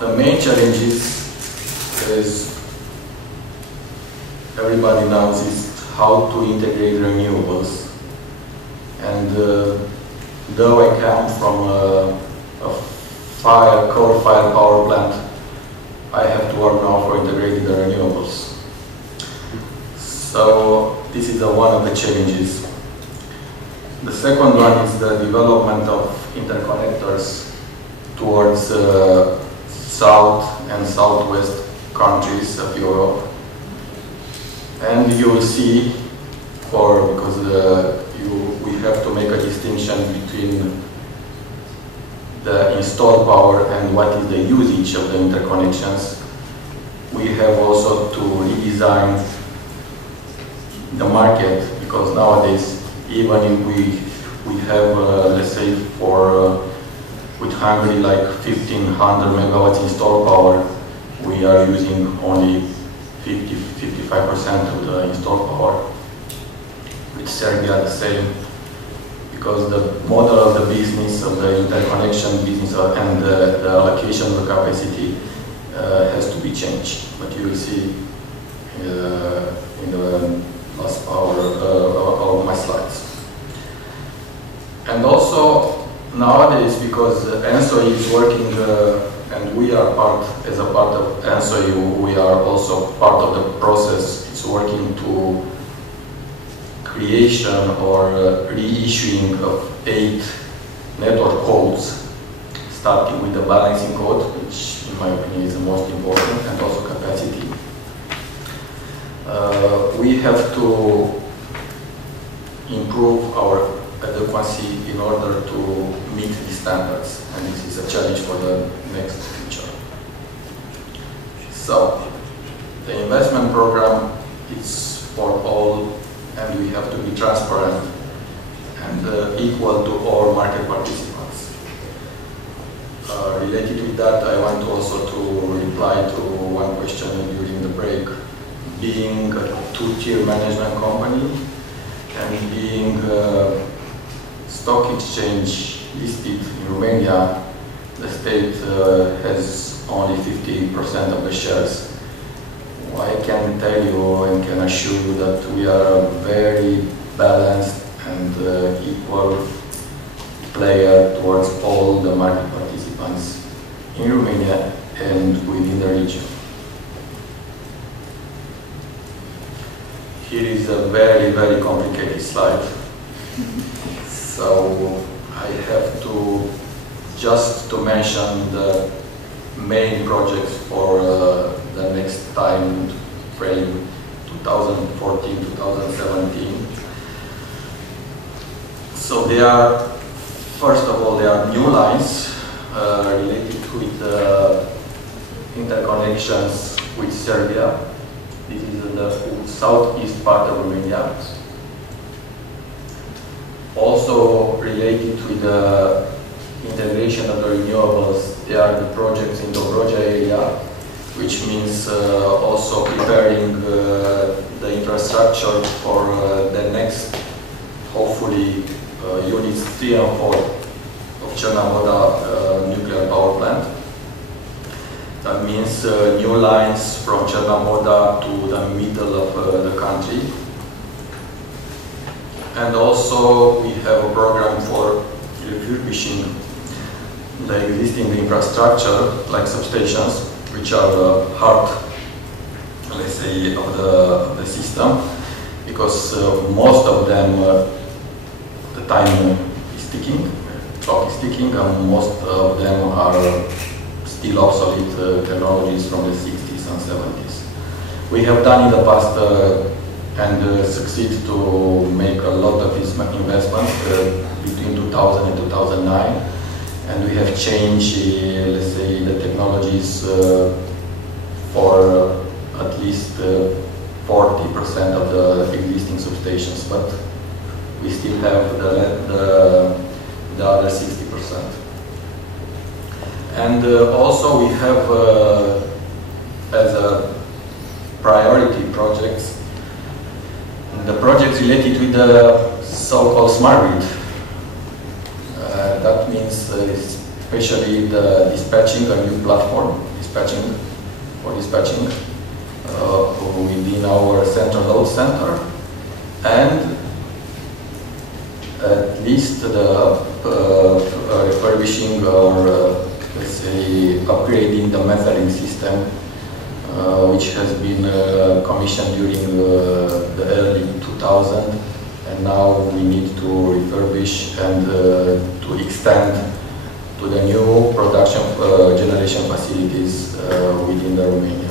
the main challenges is everybody knows is how to integrate renewables. And though I come from a coal-fired power plant, I have to work now for integrating the renewables. So this is one of the challenges. The second one is the development of interconnectors towards south and southwest countries of Europe. And you will see, because we have to make a distinction between the installed power and what is the usage of the interconnections. We have also to redesign the market, because nowadays, even if we have, let's say, with Hungary, like 1,500 megawatts installed power, we are using only 55% of the installed power. With Serbia, the same, because the model of the business, of the interconnection business, and the allocation of the capacity has to be changed. But you will see in the last hour of my slides. And also nowadays, because ENTSO is working, and we are as a part of ENTSO, we are also part of the process. It's working to creation or reissuing of 8 network codes, starting with the balancing code, which in my opinion is the most important, and also capacity. We have to improve our adequacy in order to meet these standards, and this is a challenge for the next future. So, the investment program is for all, and we have to be transparent and equal to all market participants. Related with that, I want also to reply to one question during the break. Being a 2-tier management company and being stock exchange listed in Romania, the state has only 50% of the shares. I can tell you and can assure you that we are a very balanced and equal player towards all the market participants in Romania and within the region. Here is a very, very complicated slide. So I have to just to mention the main projects for the next time frame, 2014-2017. So they are, first of all, they are new lines related with interconnections with Serbia. This is the southeast part of Romania. Also related with the integration of the renewables, there are the projects in the Dobroja area, which means also preparing the infrastructure for the next, hopefully, units 3 and 4 of Cernavodă nuclear power plant. That means new lines from Cernavodă to the middle of the country. And also we have a program for refurbishing the existing infrastructure, like substations, which are the heart, let's say, of the system, because most of them, the time is ticking, clock is ticking, and most of them are still obsolete technologies from the 60s and 70s. We have done in the past and succeed to make a lot of investments between 2000 and 2009, and we have changed, let's say, the technologies for at least 40% of the existing substations, but we still have the other 60%. And also we have as a priority projects the projects related with the so-called smart grid. That means especially the dispatching, a new platform dispatching, within our central load center, and at least the refurbishing or let's say upgrading the methering system, which has been commissioned during the early 2000s, and now we need to refurbish and to extend to the new production generation facilities within the Romania.